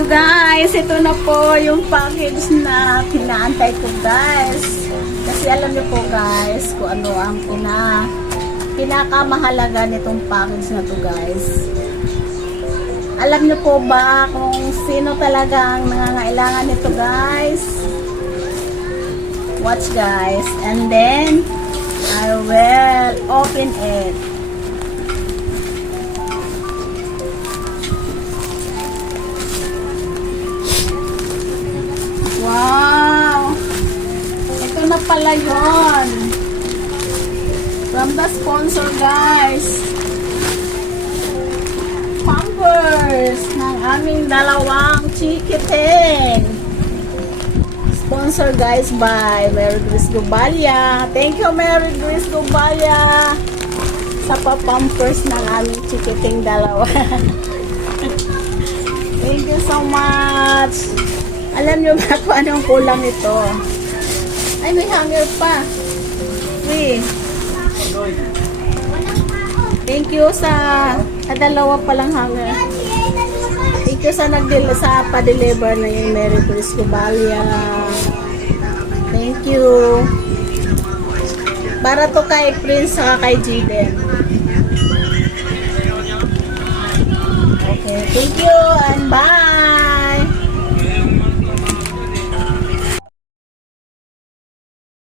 Hello guys, ito na po yung package na pinaantay ko guys. Kasi alam niyo po guys kung ano ang pinakamahalaga nitong package na to guys. Alam niyo po ba kung sino talaga ang nangangailangan nito guys? Watch guys, and then I will open it. Wow! Ito na pala yun. From the sponsor guys. Pampers ng aming dalawang chikiting. Sponsor guys by Mary Grace Gubalia. Thank you Mary Grace Gubalia sa pampers ng aming chikiting dalawa. Thank you so much. Alam nyo ba kung anong kulang ito? Ay, may hanger pa. Wait. Thank you sa dalawa palang hanger. Thank you sa pa-deliver na yung Mary Grace Gubalia. Thank you. Para to kay Prince saka kay Jiden.